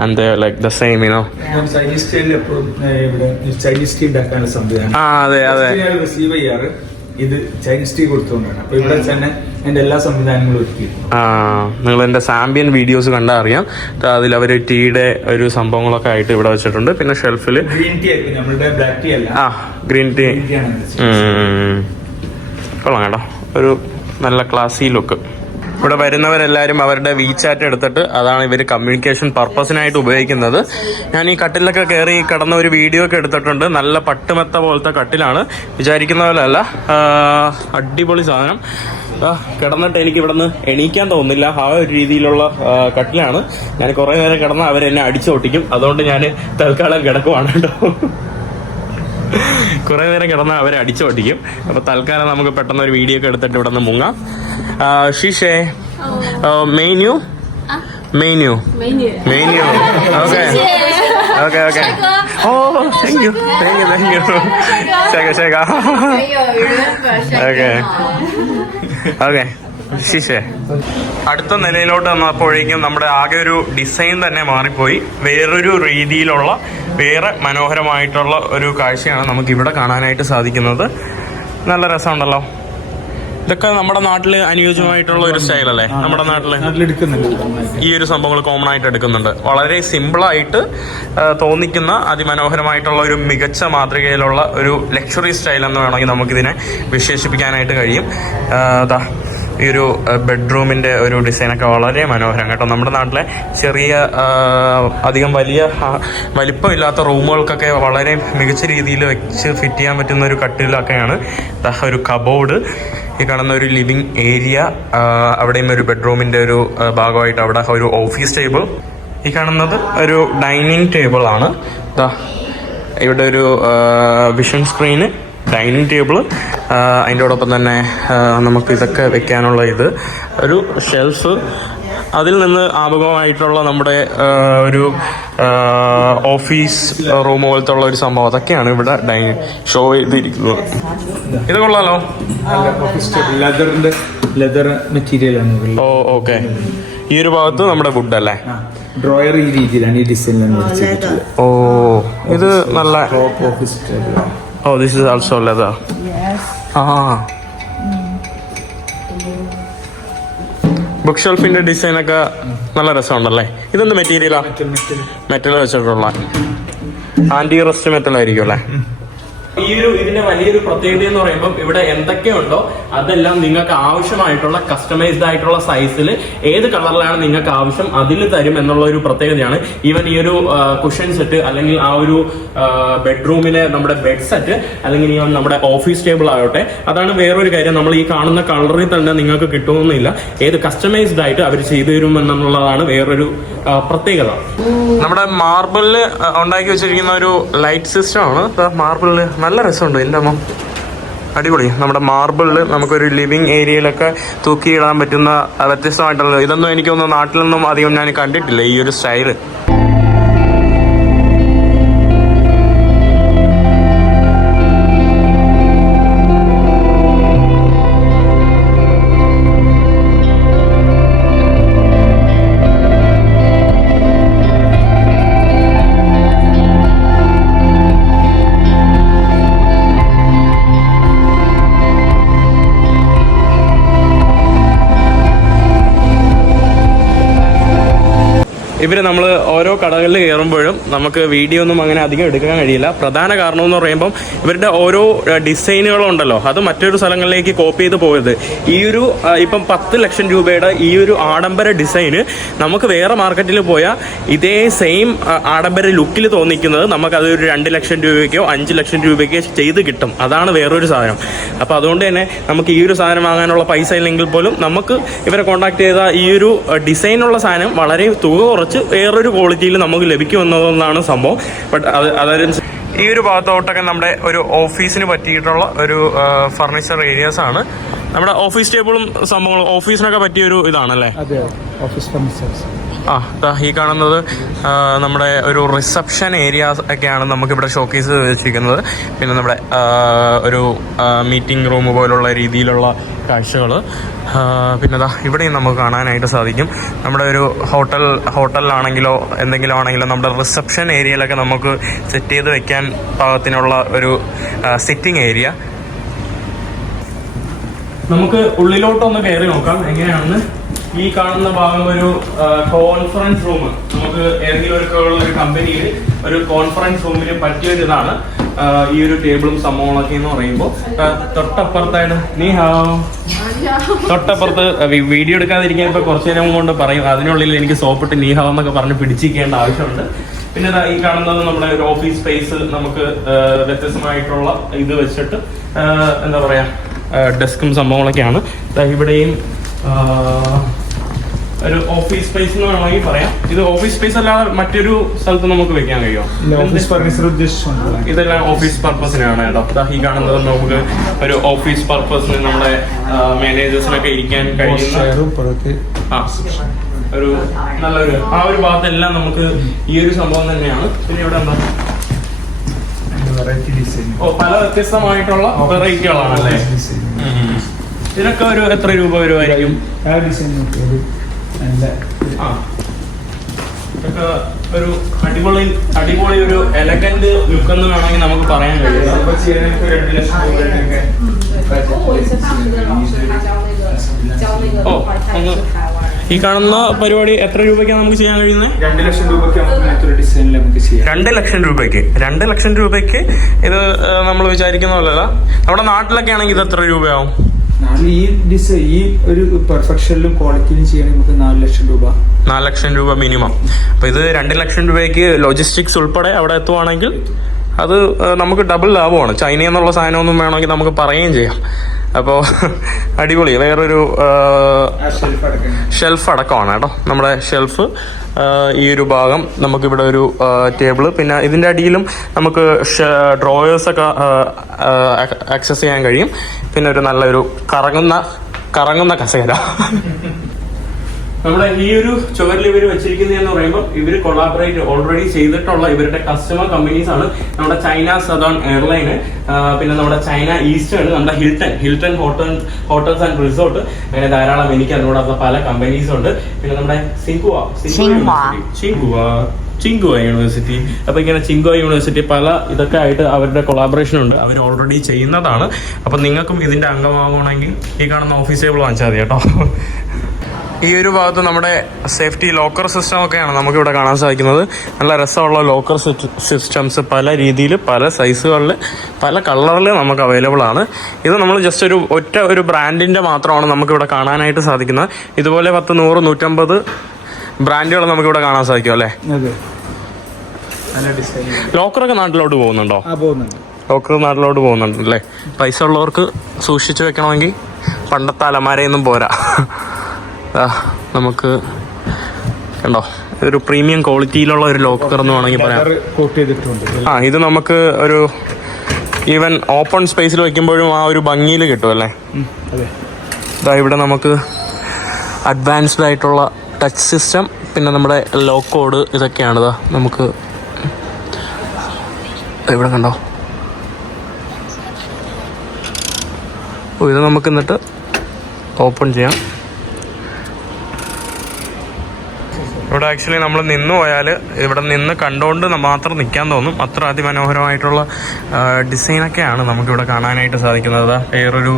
and they're like the same, you know. Chinese സ്റ്റൈലിൽ എപ്പോഴും Chinese tea ഉണ്ടാക്കാനുള്ള സംവിധാനം. അതെ receive ചെയ്യാറ് ഇത് Chinese tea കൊടുത്തുകൊണ്ടാണ്. അപ്പൊ ഇവിടെ തന്നെ അതിന്റെ എല്ലാ സംവിധാനങ്ങളും ഒരുക്കി. നിങ്ങൾ എൻ്റെ സാമ്പിയൻ വീഡിയോസ് കണ്ടാൽ അറിയാം. അതിൽ അവർ ടീയുടെ ഒരു സംഭവങ്ങളൊക്കെ ആയിട്ട് ഇവിടെ വെച്ചിട്ടുണ്ട്. പിന്നെ ഷെൽഫിൽ ഗ്രീൻ ടീ ആയിരിക്കും, നമ്മുടെ ബ്ലാക്ക് ടീ അല്ല. ഗ്രീൻ ടീ കൊള്ളാം കേട്ടോ, ഒരു നല്ല ക്ലാസി ലുക്ക്. ഇവിടെ വരുന്നവരെല്ലാവരും അവരുടെ വീചാറ്റ് എടുത്തിട്ട് അതാണ് ഇവർ കമ്മ്യൂണിക്കേഷൻ പർപ്പസിനായിട്ട് ഉപയോഗിക്കുന്നത്. ഞാൻ ഈ കട്ടിലൊക്കെ കയറി കിടന്ന ഒരു വീഡിയോ ഒക്കെ എടുത്തിട്ടുണ്ട്. നല്ല പട്ടുമെത്ത പോലത്തെ കട്ടിലാണ്, വിചാരിക്കുന്ന പോലെ അല്ല. അടിപൊളി സാധനം. കിടന്നിട്ട് എനിക്ക് ഇവിടെ നിന്ന് എണീക്കാൻ തോന്നുന്നില്ല, ആ ഒരു രീതിയിലുള്ള കട്ടിലാണ്. ഞാൻ കുറേ നേരം കിടന്ന് അവരെന്നെ അടിച്ചോട്ടിക്കും, അതുകൊണ്ട് ഞാൻ തൽക്കാലം കിടക്കുവാണ് കേട്ടോ. കുറെ നേരം കിടന്ന് അവരെ അടിച്ചോട്ടിക്കും. അപ്പൊ തൽക്കാലം നമുക്ക് പെട്ടെന്ന് ഒരു വീഡിയോ ഒക്കെ എടുത്തിട്ട് ഇവിടെ നിന്ന് മുങ്ങാം. ഷീഷേ മെയിന്യൂ okay oh thank you okay ശിശേ. അടുത്ത നിലയിലോട്ട് വന്നപ്പോഴേക്കും നമ്മുടെ ആകെ ഒരു ഡിസൈൻ തന്നെ മാറിപ്പോയി. വേറൊരു രീതിയിലുള്ള വേറെ മനോഹരമായിട്ടുള്ള ഒരു കാഴ്ചയാണ് നമുക്ക് ഇവിടെ കാണാനായിട്ട് സാധിക്കുന്നത്. നല്ല രസമുണ്ടല്ലോ. ഇതൊക്കെ നമ്മുടെ നാട്ടിൽ അനുയോജ്യമായിട്ടുള്ള ഒരു സ്റ്റൈലല്ലേ? നമ്മുടെ നാട്ടിൽ ഈ ഒരു സംഭവങ്ങൾ കോമൺ ആയിട്ട് എടുക്കുന്നുണ്ട്. വളരെ സിമ്പിളായിട്ട് തോന്നിക്കുന്ന അതിമനോഹരമായിട്ടുള്ള ഒരു മികച്ച മാതൃകയിലുള്ള ഒരു ലക്ഷറി സ്റ്റൈൽ എന്ന് വേണമെങ്കിൽ നമുക്കിതിനെ വിശേഷിപ്പിക്കാനായിട്ട് കഴിയും. ഈ ഒരു ബെഡ്റൂമിൻ്റെ ഒരു ഡിസൈനൊക്കെ വളരെ മനോഹരം കേട്ടോ. നമ്മുടെ നാട്ടിലെ ചെറിയ അധികം വലിപ്പമില്ലാത്ത റൂമുകൾക്കൊക്കെ വളരെ മികച്ച രീതിയിൽ വെച്ച് ഫിറ്റ് ചെയ്യാൻ പറ്റുന്ന ഒരു കട്ടിലൊക്കെയാണ്. ഒരു കബോർഡ്, ഈ കാണുന്ന ഒരു ലിവിങ് ഏരിയ, അവിടെയും ഒരു ബെഡ്റൂമിൻ്റെ ഒരു ഭാഗമായിട്ട് അവിടെ ഒരു ഓഫീസ് ടേബിൾ. ഈ കാണുന്നത് ഒരു ഡൈനിങ് ടേബിളാണ്. ഇവിടെ ഒരു വിഷൻ സ്ക്രീന്, ഡൈനിങ് ടേബിള്, അതിൻ്റോടൊപ്പം തന്നെ നമുക്ക് ഇതൊക്കെ വെക്കാനുള്ള ഒരു ഷെൽഫ്, അതിൽ നിന്ന് ആമുഖമായിട്ടുള്ള നമ്മുടെ ഒരു ഓഫീസ് റൂം പോലത്തെ ഉള്ള ഒരു സംഭവം, അതൊക്കെയാണ് ഇവിടെ ഷോ ചെയ്തിരിക്കുന്നത്. ഇത് കൊള്ളാലോ. ലെതർ മെറ്റീരിയൽ ആണ്. ഓ ഓക്കെ. ഈ ഒരു ഭാഗത്ത് നമ്മുടെ വുഡ് അല്ലേ? ഡ്രോയർ ഈ രീതിയിലാണ്, ഈ ഡിസൈനിലാണ്. ഓ, ഇത് നല്ല office table. Oh, this is also leather. Yes. Book ഷെൽഫിന്റെ ഡിസൈൻ ഒക്കെ നല്ല രസമുണ്ടല്ലേ. ഇതെന്ത് മെറ്റീരിയലാ? മെറ്റൽ വെച്ചിട്ടുള്ള ആന്റി റസ്റ്റ് മെറ്റൽ ആയിരിക്കും അല്ലേ? ഇതിന്റെ വലിയൊരു പ്രത്യേകത എന്ന് പറയുമ്പോൾ ഇവിടെ എന്തൊക്കെയുണ്ടോ അതെല്ലാം നിങ്ങൾക്ക് ആവശ്യമായിട്ടുള്ള കസ്റ്റമൈസ്ഡ് ആയിട്ടുള്ള സൈസിൽ ഏത് കളറിലാണ് നിങ്ങൾക്ക് ആവശ്യം അതിൽ തരും എന്നുള്ള ഒരു പ്രത്യേകതയാണ്. ഈവൻ ഈ ഒരു കുഷൻ സെറ്റ്, അല്ലെങ്കിൽ ആ ഒരു ബെഡ്റൂമിലെ നമ്മുടെ ബെഡ് സെറ്റ്, അല്ലെങ്കിൽ ഈവൻ നമ്മുടെ ഓഫീസ് ടേബിൾ ആവട്ടെ, അതാണ് വേറൊരു കാര്യം. നമ്മൾ ഈ കാണുന്ന കളറിൽ തന്നെ നിങ്ങൾക്ക് കിട്ടുമെന്നില്ല, ഏത് കസ്റ്റമൈസ്ഡ് ആയിട്ട് അവർ ചെയ്തു തരുമെന്നുള്ളതാണ് വേറൊരു പ്രത്യേകത. നമ്മുടെ മാർബിളില് ഉണ്ടാക്കി വെച്ചിരിക്കുന്ന ഒരു ലൈറ്റ് സിസ്റ്റം ആണ്. മാർബിളില് നല്ല രസമുണ്ട്. എൻ്റെ അമ്മ അടിപൊളി. നമ്മുടെ മാർബിളിൽ നമുക്കൊരു ലിവിങ് ഏരിയയിലൊക്കെ തൂക്കിയിടാൻ പറ്റുന്ന വ്യത്യസ്തമായിട്ടുള്ള ഇതൊന്നും എനിക്കൊന്നും നാട്ടിലൊന്നും അധികം ഞാൻ കണ്ടിട്ടില്ല, ഈ ഒരു സ്റ്റൈല്. ഇവർ നമ്മൾ ഓരോ കടകളിൽ കയറുമ്പോഴും നമുക്ക് വീഡിയോ ഒന്നും അങ്ങനെ അധികം എടുക്കാൻ കഴിയില്ല. പ്രധാന കാരണം എന്ന് പറയുമ്പം ഇവരുടെ ഓരോ ഡിസൈനുകളുണ്ടല്ലോ, അത് മറ്റൊരു സ്ഥലങ്ങളിലേക്ക് കോപ്പി ചെയ്ത് പോയത്. ഈ ഒരു ഇപ്പം 10 ലക്ഷം രൂപയുടെ ഈ ഒരു ആഡംബര ഡിസൈന് നമുക്ക് വേറെ മാർക്കറ്റിൽ പോയാൽ ഇതേ സെയിം ആഡംബര ലുക്കിൽ തോന്നിക്കുന്നത് നമുക്കത് ഒരു 2 ലക്ഷം രൂപയ്ക്കോ 5 ലക്ഷം രൂപയ്ക്കോ ചെയ്ത് കിട്ടും. അതാണ് വേറൊരു സാധനം. അപ്പോൾ അതുകൊണ്ട് തന്നെ നമുക്ക് ഈ ഒരു സാധനം വാങ്ങാനുള്ള പൈസ ഇല്ലെങ്കിൽ പോലും നമുക്ക് ഇവരെ കോൺടാക്ട് ചെയ്ത ഈ ഒരു ഡിസൈനുള്ള സാധനം വളരെ തുക കുറച്ച് വേറൊരു ക്വാളിറ്റിയിൽ നമുക്ക് ലഭിക്കുമെന്നതാണ് സംഭവം. ബട്ട് അതനുസരിച്ച് ഈ ഒരു ഭാഗത്തോട്ടൊക്കെ നമ്മുടെ ഒരു ഓഫീസിന് പറ്റിയിട്ടുള്ള ഒരു ഫർണിച്ചർ ഏരിയാസ് ആണ്. നമ്മുടെ ഓഫീസ് ടേബിളും സംഭവങ്ങളും ഓഫീസിനൊക്കെ പറ്റിയൊരു ഇതാണല്ലേ? Office furnitures. ഈ കാണുന്നത് നമ്മുടെ ഒരു റിസപ്ഷൻ ഏരിയാസ് ഒക്കെയാണ് നമുക്കിവിടെ ഷോക്കേസ് വെച്ചിരിക്കുന്നത്. പിന്നെ നമ്മുടെ ഒരു മീറ്റിംഗ് റൂം പോലുള്ള രീതിയിലുള്ള കാഴ്ചകൾ. പിന്നെ ഇവിടെയും നമുക്ക് കാണാനായിട്ട് സാധിക്കും. നമ്മുടെ ഒരു ഹോട്ടലിലാണെങ്കിലോ എന്തെങ്കിലും ആണെങ്കിലോ നമ്മുടെ റിസപ്ഷൻ ഏരിയയിലൊക്കെ നമുക്ക് സെറ്റ് ചെയ്ത് വെക്കാൻ പാകത്തിനുള്ള ഒരു സിറ്റിംഗ് ഏരിയ. നമുക്ക് ഉള്ളിലോട്ടൊന്ന് കയറി നോക്കാം എങ്ങനെയാണെന്ന്. ഈ കാണുന്ന ഭാഗം ഒരു കോൺഫറൻസ് റൂം. നമുക്ക് ഏതെങ്കിലും ഒരു കമ്പനിയിൽ ഒരു കോൺഫറൻസ് റൂമിന് പറ്റിയൊരു ഇതാണ് ഈ ഒരു ടേബിളും സംഭവങ്ങളൊക്കെ എന്ന് പറയുമ്പോൾ. തൊട്ടപ്പുറത്തായിട്ട് തൊട്ടപ്പുറത്ത് വീഡിയോ എടുക്കാതിരിക്കാൻ ഇപ്പൊ കുറച്ചു നേരം കൊണ്ട് പറയും, അതിനുള്ളിൽ എനിക്ക് സോപ്പിട്ട് നീഹാവ് എന്നൊക്കെ പറഞ്ഞ് പിടിച്ചിരിക്കേണ്ട ആവശ്യമുണ്ട്. പിന്നെ ഈ കാണുന്നത് നമ്മുടെ ഒരു ഓഫീസ് സ്പേസ്. നമുക്ക് വ്യത്യസ്തമായിട്ടുള്ള ഇത് വെച്ചിട്ട് എന്താ പറയാ ഡെസ്കും സംഭവങ്ങളൊക്കെയാണ്. ഇവിടെയും ഒരു ഓഫീസ് സ്പേസ് എന്ന് വേണമെങ്കിൽ പറയാം. ഇത് ഓഫീസ് സ്പേസ് അല്ലാതെ മറ്റൊരു സ്ഥലത്ത് നമുക്ക് വെക്കാൻ കഴിയുമോ? ഇതെല്ലാം ഓഫീസ് പർപ്പസിനാണ് കേട്ടോ. ഈ കാണുന്നത് നമുക്ക് ഒരു ഓഫീസ് പർപ്പസിന് നമ്മുടെ മാനേജേഴ്സിനൊക്കെ ഇരിക്കാൻ കഴിയുന്ന ഒരു നല്ലൊരു ആ ഒരു ഭാഗത്തെല്ലാം നമുക്ക് ഈ ഒരു സംഭവം തന്നെയാണ്. പിന്നെ ഇവിടെ എന്താ പല വ്യത്യസ്തമായിട്ടുള്ള വെറൈറ്റികളാണല്ലേ. ഇതിനൊക്കെ ഒരു എത്ര രൂപ വരുമായിരിക്കും? ഇതൊക്കെ ഒരു അടിപൊളി ഒരു എലഗന്റ് ലുക്ക് എന്ന് വേണമെങ്കിൽ നമുക്ക് പറയാൻ കഴിയും. ഈ കാണുന്ന പരിപാടി എത്ര രൂപയ്ക്കാണ് നമുക്ക് ചെയ്യാൻ കഴിയുന്നത്? 2 ലക്ഷം രൂപയ്ക്ക് നമുക്ക് ഡിസൈനിൽ നമുക്ക് ചെയ്യാം. 2 ലക്ഷം രൂപയ്ക്ക് 2 ലക്ഷം രൂപയ്ക്ക് ഇത് നമ്മൾ വിചാരിക്കുന്ന പോലെയല്ല. നമ്മുടെ നാട്ടിലൊക്കെ ആണെങ്കിൽ ഇത് എത്ര രൂപയാവും? ഈ ഒരു പെർഫെക്ഷനിലും ക്വാളിറ്റിയിലും ചെയ്യണമെങ്കിൽ നമുക്ക് 4 ലക്ഷം രൂപ 4 ലക്ഷം രൂപ മിനിമം. അപ്പൊ ഇത് 2 ലക്ഷം രൂപയ്ക്ക് ലോജിസ്റ്റിക്സ് ഉൾപ്പെടെ അവിടെ എത്തുവാണെങ്കിൽ അത് നമുക്ക് ഡബിൾ ലാഭമാണ്. ചൈനയിൽ നിന്നുള്ള സാധനമൊന്നും വേണമെങ്കിൽ നമുക്ക് പറയുകയും ചെയ്യാം. അപ്പോൾ അടിപൊളി. വേറൊരു ഷെൽഫ് അടക്കമാണ് കേട്ടോ. നമ്മുടെ ഷെൽഫ് ഈ ഒരു ഭാഗം നമുക്കിവിടെ ഒരു ടേബിള്, പിന്നെ ഇതിൻ്റെ അടിയിലും നമുക്ക് ഡ്രോയേഴ്സൊക്കെ ആക്സസ് ചെയ്യാൻ കഴിയും. പിന്നെ ഒരു നല്ലൊരു കറങ്ങുന്ന കസേര. നമ്മുടെ ഈ ഒരു ചുവരിൽ ഇവർ വെച്ചിരിക്കുന്നതെന്ന് പറയുമ്പോൾ ഇവർ കൊളാബറേറ്റ് ഓൾറെഡി ചെയ്തിട്ടുള്ള ഇവരുടെ കസ്റ്റമർ കമ്പനീസ് ആണ്. നമ്മുടെ ചൈന സദേൺ എയർലൈന്, പിന്നെ നമ്മുടെ ചൈന ഈസ്റ്റേൺ, നമ്മുടെ ഹിൽട്ടൺ ഹോട്ടൽസ് ആൻഡ് റിസോർട്ട്, അങ്ങനെ ധാരാളം എനിക്ക് അതിനോടൊപ്പം പല കമ്പനീസ് ഉണ്ട്. പിന്നെ നമ്മുടെ ചിങ്കുവ യൂണിവേഴ്സിറ്റി. അപ്പൊ ഇങ്ങനെ ചിങ്കുവ യൂണിവേഴ്സിറ്റി പല ഇതൊക്കെ ആയിട്ട് അവരുടെ കൊളാബറേഷൻ ഉണ്ട്. അവർ ഓൾറെഡി ചെയ്യുന്നതാണ്. അപ്പൊ നിങ്ങൾക്കും ഇതിന്റെ അംഗമാകണമെങ്കിൽ ഈ കാണുന്ന ഓഫീസ് ടേബിൾ വാങ്ങിച്ചാൽ മതി കേട്ടോ. ഈ ഒരു ഭാഗത്ത് നമ്മുടെ സേഫ്റ്റി ലോക്കർ സിസ്റ്റം ഒക്കെയാണ് നമുക്കിവിടെ കാണാൻ സാധിക്കുന്നത്. നല്ല രസമുള്ള ലോക്കർ സിസ്റ്റംസ് പല രീതിയിൽ, പല സൈസുകളിൽ, പല കളറിൽ നമുക്ക് അവൈലബിൾ ആണ്. ഇത് നമ്മൾ ജസ്റ്റ് ഒരു ബ്രാൻഡിൻ്റെ മാത്രമാണ് നമുക്കിവിടെ കാണാനായിട്ട് സാധിക്കുന്നത്. ഇതുപോലെ 10, 100, 150 ബ്രാൻഡുകൾ നമുക്കിവിടെ കാണാൻ സാധിക്കും അല്ലേ? ലോക്കറൊക്കെ നാട്ടിലോട്ട് പോകുന്നുണ്ടോ? ലോക്കർ നാട്ടിലോട്ട് പോകുന്നുണ്ട് അല്ലേ? പൈസ ഉള്ളവർക്ക് സൂക്ഷിച്ചു വെക്കണമെങ്കിൽ പണ്ടത്തെ അലമാരയൊന്നും പോരാ. നമുക്ക് കണ്ടോ, ഒരു പ്രീമിയം ക്വാളിറ്റിയിലുള്ള ഒരു ലോക്കർ എന്ന് വേണമെങ്കിൽ പറയാം. ഇത് നമുക്ക് ഒരു ഈവൻ ഓപ്പൺ സ്പേസിൽ വെക്കുമ്പോഴും ആ ഒരു ഭംഗിയിൽ കിട്ടും അല്ലേ? ഇവിടെ നമുക്ക് അഡ്വാൻസ്ഡ് ആയിട്ടുള്ള ടച്ച് സിസ്റ്റം, പിന്നെ നമ്മുടെ ലോക്ക് കോഡ്, ഇതൊക്കെയാണ് നമുക്ക് ഇവിടെ കണ്ടോ. ഇത് നമുക്ക് എന്നിട്ട് ഓപ്പൺ ചെയ്യാം. ഇവിടെ ആക്ച്വലി നമ്മൾ നിന്ന് പോയാൽ ഇവിടെ നിന്ന് കണ്ടുകൊണ്ട് മാത്രം നിൽക്കാൻ തോന്നും. അത്ര അതിമനോഹരമായിട്ടുള്ള ഡിസൈനൊക്കെയാണ് നമുക്കിവിടെ കാണാനായിട്ട് സാധിക്കുന്നത്. വേറൊരു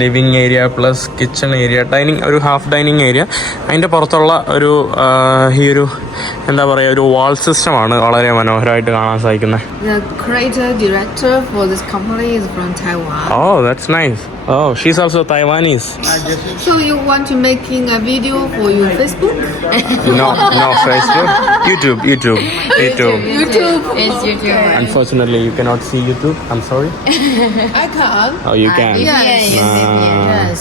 living area plus kitchen area, ഒരു ഹാഫ് ഡൈനിങ് ഏരിയ. അതിൻ്റെ പുറത്തുള്ള ഒരു ഈ ഒരു എന്താ പറയുക, ഒരു വാൾ സിസ്റ്റമാണ് വളരെ മനോഹരമായിട്ട് കാണാൻ സാധിക്കുന്നത്. The creator director for this company is from Taiwan. Oh, that's nice. Oh, she's also Taiwanese. So you want to making a video for your Facebook? No, Facebook. YouTube. YouTube. It's YouTube. Unfortunately, you cannot see YouTube. I'm sorry. I can. Oh, you can. Yes. Yes.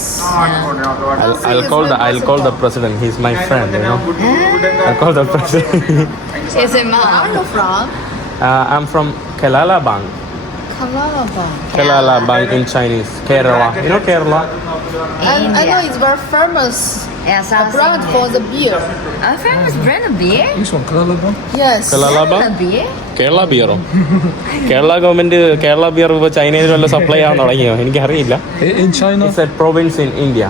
I'll call the president. He's my friend. You know. I'll call the president. Is it Where are you mom? from? I'm from Kelala Bang. Kelala Bang in Chinese. Kerala. You know Kerala? I know it's very famous. Yeah, A South brand India. for the beer. A famous brand of beer? Yes. Kelala A Bang? beer? Kerala ബിയറോ? Kerala government Kerala beer ഇപ്പോൾ ചൈനയിൽ വല്ല supply ചെയ്യാൻ തുടങ്ങിയോ? എനിക്കറിയില്ല. In China? It's a province in India.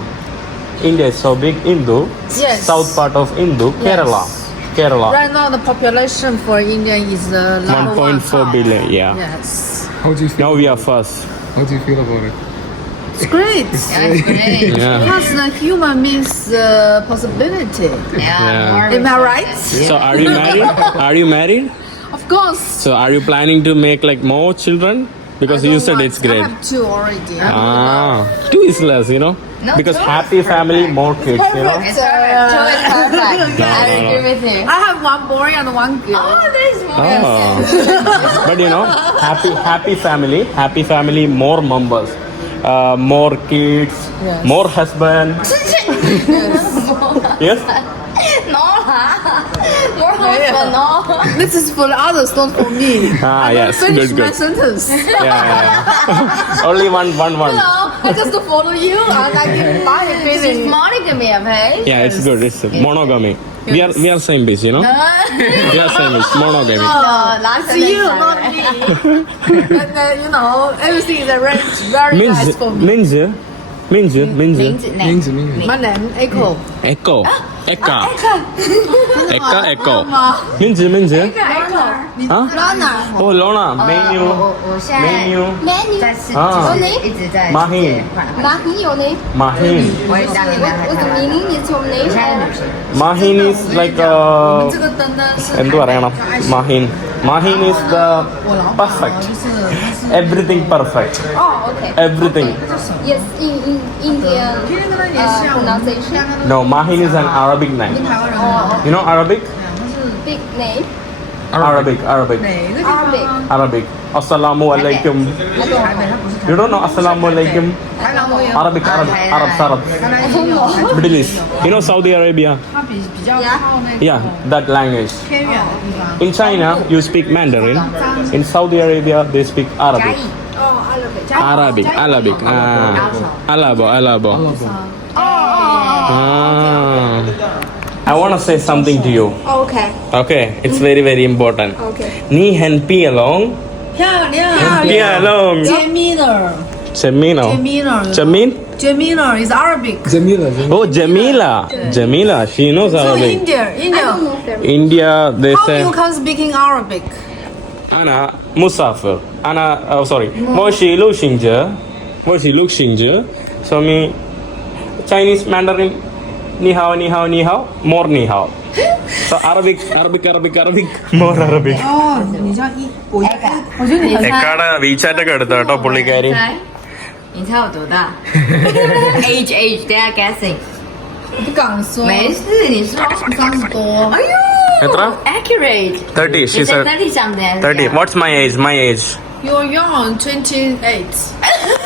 India is so big. Indu. Yes. South part of Indu. Kerala. Right now the population for India is number 1.4 1 billion. Yeah. Yes. How do you feel? Now we are first. How do you feel about it? It's great. Yeah, it's great. Yeah. Because the human means possibility. Yeah. Yeah. more Am I right? So are you married? Are you married? Of course. So are you planning to make like more children? Because I you don't said want- it's great. I have 2 already. 2 is less, you know. No, Because 2 happy family, more kids, you know. It's perfect. Two is perfect. I agree with you. I have 1 boy and 1 girl. Oh, there's more. Oh. But you know, happy family, more members, more kids, Yes. more husband. Yes. No, more husband, no. This is for the others, not for me. Yes, Finish good. my sentence. Yeah. Only one. No, I just follow you and I give my She's opinion. monogamy, okay? Yeah, it's good. It's monogamy. We are same base, you know. We are same base, monogamy. Last It's you, not me. And you know, everything is arranged very nice for me. Means. Mingzi. My name Echo. Echo. Eka. Eka, Echo. Minji.啊 Lona 哦 ，Lona menu 我现在 menu 在吃，啊就是一直在 Mahin Mahin your name? Mahin 我也当你们 What's the meaning? Is your 我现在 name? 旅行， Mahin is like 这个灯呢是 എന്ത് പറയണം Mahin is the perfect everything perfect Oh, okay. everything Yes, in Indian pronunciation. no Mahin is an Arabic name Oh, you know Arabic big name. Arabic Arabic. Assalamu alaikum you don't know Assalamu alaikum Arabic Arabs I don't know. Middle East you know Saudi Arabia yeah that language in China you speak Mandarin in Saudi Arabia they speak Arabic Oh, Arabic. Arabic Alabo I want to say something to you Okay. okay it's very very important Okay. 你很漂亮漂亮。漂亮 Jamila. Jamil Jamila is Arabic. Jamila. oh Jamila she knows So Arabic India. I don't know them. India they How say you can speaking Arabic? أنا مسافر أنا sorry 我是旅行者 so me Chinese Mandarin 你好 more 你好 so Arabic more Arabic 哦，你叫我觉得你很എക്കാടെ WeChat ഒക്കെ എടുത്ത കേട്ടോ പുള്ളിക്കാരി 你猜我多大？age，等下 guessing。不敢说。没事，你说30多。哎呦 എത്ര ，accurate。 30 she 你在 said 30 something。 30 what's my age You're young, 28.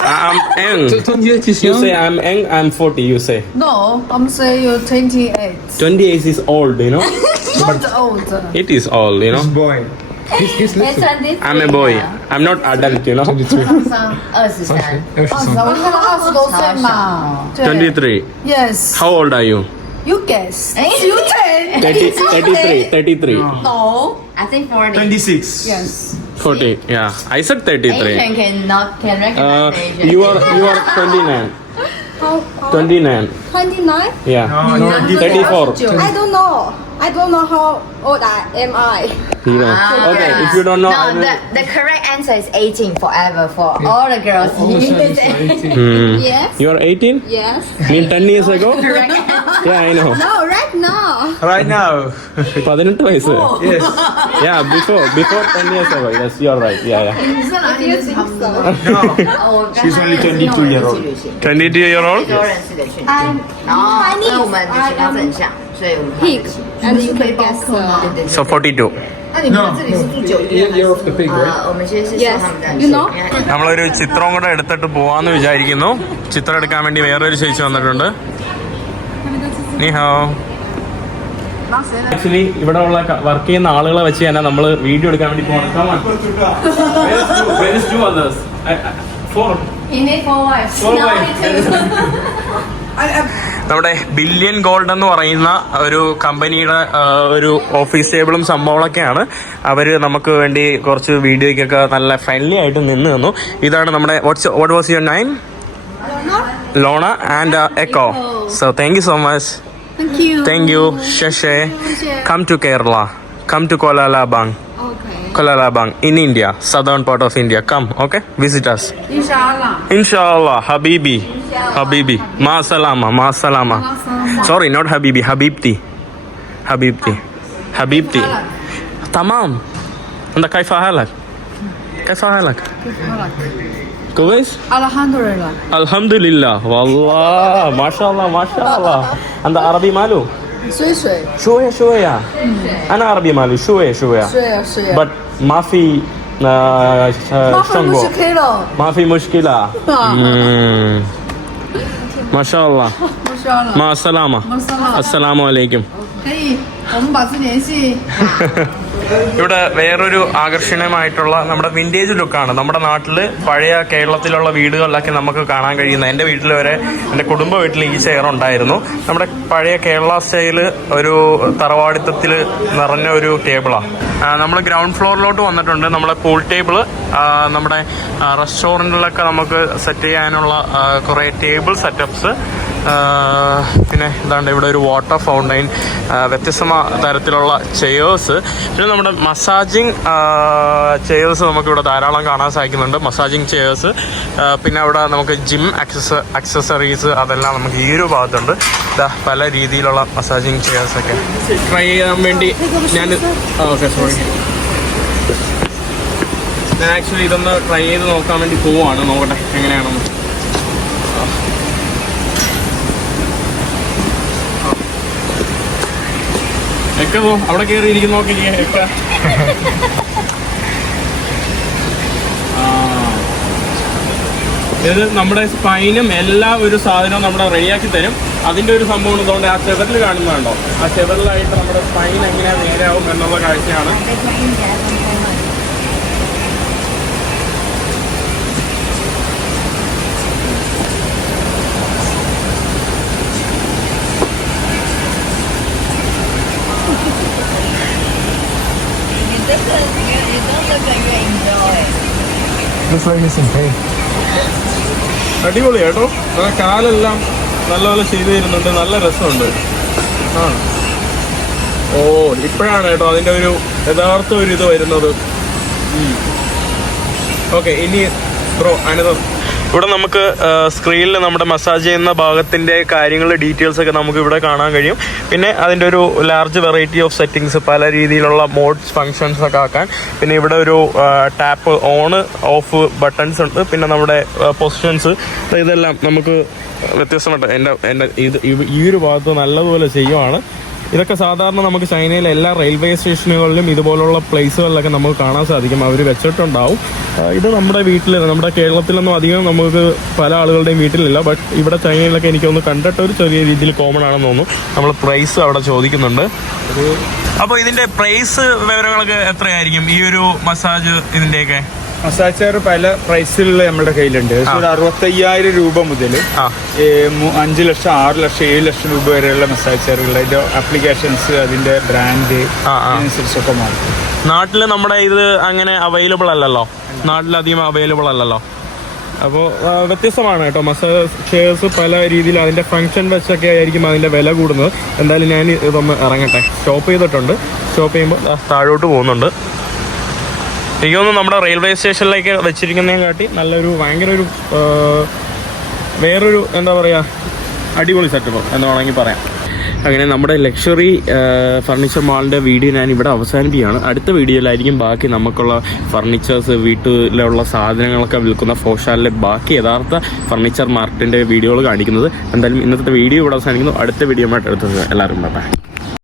I'm young 28 is you young. say I'm young I'm 40 you say No, I'm saying you're 28. 28 is old you know Not old. it is old you know Boy. He's 没 little. 23。 I'm a boy I'm not adult you know 23. 23。我看到20多岁嘛。对 23 Yes. how old are you You guess. 哎 You ten. 33 No. I think 40。 26. Yes. 40 yeah I said 33 Asian can recognize Asian。 you are 29 How? 29 29? yeah No, 34 I don't know. I don't know how old am I. you know okay if you don't know I No, will the correct answer is 18 forever for all the girls. All the Chinese are 18. Yes. you are 18 Yes. mean 10 years ago Correct answer. yeah I know No, right now. Right now. 18 വയസ്സ് Yes. yeah before 10 years ago yes you are right yeah If you think so. No. 我跟 She's 他 only 22 year old. 旅行， 22 year old 多认识的去。 I'm 然后因为我 Chinese. 们旅行要正向，所以我们 Pig. And you can guess. 对对 so 42那你们这里是第9天 Year of the pig, right? 我们其实是说他们的 You know? നമ്മളൊരു ചിത്രം കൂടെ എടുത്തിട്ട് പോവാന്ന് വിചാരിക്കുന്നു ചിത്രം എടുക്കാൻ വേണ്ടി വേറൊരു ചേച്ചി വന്നിട്ടുണ്ട് നീ ഹോ ആക്ച്വലി ഇവിടെ ഉള്ള വർക്ക് ചെയ്യുന്ന ആളുകളെ വെച്ച് തന്നെ നമ്മൾ വീഡിയോ എടുക്കാൻ വേണ്ടി പോകണം You need 4 wives. നമ്മുടെ ബില്യൺ ഗോൾഡ് എന്ന് പറയുന്ന ഒരു കമ്പനിയുടെ ഒരു ഓഫീസ് ടേബിളും സംഭവങ്ങളൊക്കെയാണ് അവര് നമുക്ക് വേണ്ടി കുറച്ച് വീഡിയോയ്ക്കൊക്കെ നല്ല ഫ്രണ്ട്ലി ആയിട്ട് നിന്ന് തന്നു. ഇതാണ് നമ്മുടെ what was your name? Lona and Echo. So thank you so much. Thank you. ശശേ. Come to Kerala. Come to Kuala Lumpur. Kuala Lumpur in India, southern part of India. Come, okay? Visit us. Inshallah. Inshallah, Habibi. Ma salama. Sorry, not Habibi, Habibti. Tamam. Anta kaifa halak? Kowais? Alhamdulillah. Alhamdulillah. Wallah, mashallah. Anta Arabi malu?水 شوية. أنا عربي مالي شوية.水 But ما في شنغو. ما في مشكلة. ما شاء الله. مع السلامة. السلام عليكم. 可以，我们保持联系。 ഇവിടെ വേറൊരു ആകർഷണീയമായിട്ടുള്ള നമ്മുടെ vintage ലുക്കാണ്. നമ്മുടെ നാട്ടിൽ പഴയ കേരളത്തിലുള്ള വീടുകളിലൊക്കെ നമുക്ക് കാണാൻ കഴിയുന്ന, എൻ്റെ വീട്ടിൽ വരെ എൻ്റെ കുടുംബ വീട്ടിൽ ഈ ചെയർ ഉണ്ടായിരുന്നു. നമ്മുടെ പഴയ കേരള സ്റ്റൈല് ഒരു തറവാടിത്തത്തിൽ നിറഞ്ഞ ഒരു ടേബിളാണ്. നമ്മൾ ഗ്രൗണ്ട് ഫ്ലോറിലോട്ട് വന്നിട്ടുണ്ട്. നമ്മളെ പൂൾ ടേബിള്, നമ്മുടെ റെസ്റ്റോറൻറ്റിലൊക്കെ നമുക്ക് സെറ്റ് ചെയ്യാനുള്ള കുറേ ടേബിൾ സെറ്റപ്സ്, പിന്നെ എന്താണ്ട് ഇവിടെ ഒരു വാട്ടർ ഫൗണ്ടൈൻ, വ്യത്യസ്തമായ തരത്തിലുള്ള ചെയേഴ്സ്, പിന്നെ നമ്മുടെ മസാജിങ് ചെയേഴ്സ് നമുക്കിവിടെ ധാരാളം കാണാൻ സാധിക്കുന്നുണ്ട്. മസാജിങ് ചെയേഴ്സ്, പിന്നെ അവിടെ നമുക്ക് ജിം അക്സസറീസ് അതെല്ലാം നമുക്ക് ഈ ഒരു ഭാഗത്തുണ്ട്. പല രീതിയിലുള്ള മസാജിങ് ചെയേഴ്സൊക്കെ ട്രൈ ചെയ്യാൻ വേണ്ടി ഞാൻ ആക്ച്വലി ഇതൊന്ന് ട്രൈ ചെയ്ത് നോക്കാൻ വേണ്ടി പോവാണ്. നോക്കട്ടെ എങ്ങനെയാണെന്ന്. ഒക്കെ പോ, അവിടെ കയറി ഇരിക്കുന്ന നോക്കിക്കേ ഒക്കെ. ഇത് നമ്മുടെ സ്പൈനും എല്ലാ ഒരു സാധനവും നമ്മുടെ റെഡിയാക്കി തരും. അതിൻ്റെ ഒരു സംഭവം ഉള്ളതുകൊണ്ട് ആ ചെവറിൽ കാണുന്നതുണ്ടോ, ആ ചെവറിലായിട്ട് നമ്മുടെ സ്പൈൻ എങ്ങനെയാണ് നേരെയാവും എന്നുള്ള കാഴ്ചയാണ്. Looks like it's in pain. അടിപൊളി കേട്ടോ, കാലെല്ലാം നല്ലപോലെ ചെയ്തു തരുന്നുണ്ട്, നല്ല രസമുണ്ട്. ആ ഓ ഇപ്പോഴാണ് കേട്ടോ അതിൻ്റെ ഒരു യഥാർത്ഥ ഒരു ഇത് വരുന്നത്. ഓക്കെ, ഇനി ബ്രോ അനദർ. ഇവിടെ നമുക്ക് സ്ക്രീനിൽ നമ്മുടെ മസാജ് ചെയ്യുന്ന ഭാഗത്തിൻ്റെ കാര്യങ്ങൾ ഡീറ്റെയിൽസ് ഒക്കെ നമുക്ക് ഇവിടെ കാണാൻ കഴിയും. പിന്നെ അതിൻ്റെ ഒരു ലാർജ് വെറൈറ്റി ഓഫ് സെറ്റിങ്സ്, പല രീതിയിലുള്ള മോഡ്സ് ഫങ്ഷൻസ് ഒക്കെ ആക്കാൻ. പിന്നെ ഇവിടെ ഒരു ടാപ്പ് ഓണ് ഓഫ് ബട്ടൺസ് ഉണ്ട്. പിന്നെ നമ്മുടെ പൊസിഷൻസ്, ഇതെല്ലാം നമുക്ക് വ്യത്യസ്തമായിട്ട് എൻ്റെ ഈ ഒരു ഭാഗത്ത് നല്ലതുപോലെ ചെയ്യുവാണ്. ഇതൊക്കെ സാധാരണ നമുക്ക് ചൈനയിലെ എല്ലാ റെയിൽവേ സ്റ്റേഷനുകളിലും ഇതുപോലുള്ള പ്ലേസുകളിലൊക്കെ നമുക്ക് കാണാൻ സാധിക്കും, അവർ വെച്ചിട്ടുണ്ടാവും. ഇത് നമ്മുടെ വീട്ടിൽ, നമ്മുടെ കേരളത്തിലൊന്നും അധികം നമുക്ക് പല ആളുകളുടെയും വീട്ടിലില്ല. ബട്ട് ഇവിടെ ചൈനയിലൊക്കെ എനിക്കൊന്ന് കണ്ടിട്ട് ഒരു ചെറിയ രീതിയിൽ കോമൺ ആണെന്ന് തോന്നുന്നു. നമ്മൾ പ്രൈസ് അവിടെ ചോദിക്കുന്നുണ്ട്. അപ്പോൾ ഇതിൻ്റെ പ്രൈസ് വിവരങ്ങളൊക്കെ എത്രയായിരിക്കും ഈ ഒരു മസാജ് ഇതിൻ്റെയൊക്കെ? മസാജ് ചെയർ പല പ്രൈസിലുള്ള നമ്മുടെ കയ്യിലുണ്ട്. 65,000 രൂപ മുതൽ 5 ലക്ഷം, 6 ലക്ഷം, 7 ലക്ഷം രൂപ വരെയുള്ള മസാജ് ചെയറുകൾ. അതിന്റെ ആപ്ലിക്കേഷൻസ്, അതിന്റെ ബ്രാൻഡ് അനുസരിച്ചൊക്കെ മാറും. നാട്ടിൽ നമ്മുടെ ഇത് അങ്ങനെ അവൈലബിൾ അല്ലല്ലോ, നാട്ടിലധികം അവൈലബിൾ അല്ലല്ലോ. അപ്പോൾ വ്യത്യസ്തമാണ് കേട്ടോ മസാജ് ചെയർസ്. പല രീതിയിൽ അതിൻ്റെ ഫങ്ഷൻ വെച്ചൊക്കെ ആയിരിക്കും അതിൻ്റെ വില കൂടുന്നത്. എന്തായാലും ഞാൻ ഇതൊന്ന് ഇറങ്ങട്ടെ. സ്റ്റോപ്പ് ചെയ്തിട്ടുണ്ട്. സ്റ്റോപ്പ് ചെയ്യുമ്പോൾ താഴോട്ട് പോകുന്നുണ്ട്. എനിക്ക് തോന്നുന്നു നമ്മുടെ റെയിൽവേ സ്റ്റേഷനിലേക്ക് വെച്ചിരിക്കുന്നതിനെ കാട്ടി നല്ലൊരു ഭയങ്കര ഒരു വേറൊരു എന്താ പറയുക അടിപൊളി സെറ്റപ്പ് എന്ന് വേണമെങ്കിൽ പറയാം. അങ്ങനെ നമ്മുടെ ലക്ഷറി ഫർണിച്ചർ മാളിൻ്റെ വീഡിയോ ഞാൻ ഇവിടെ അവസാനിപ്പിക്കുകയാണ്. അടുത്ത വീഡിയോയിലായിരിക്കും ബാക്കി നമുക്കുള്ള ഫർണിച്ചേഴ്സ്, വീട്ടിലുള്ള സാധനങ്ങളൊക്കെ വിൽക്കുന്ന ഫോഷാലിലെ ബാക്കി യഥാർത്ഥ ഫർണിച്ചർ മാർക്കറ്റിൻ്റെ വീഡിയോകൾ കാണിക്കുന്നത്. എന്തായാലും ഇന്നത്തെ വീഡിയോ ഇവിടെ അവസാനിക്കുന്നു. അടുത്ത വീഡിയോ ആയിട്ട് എടുത്തത് എല്ലാവരും ബൈ.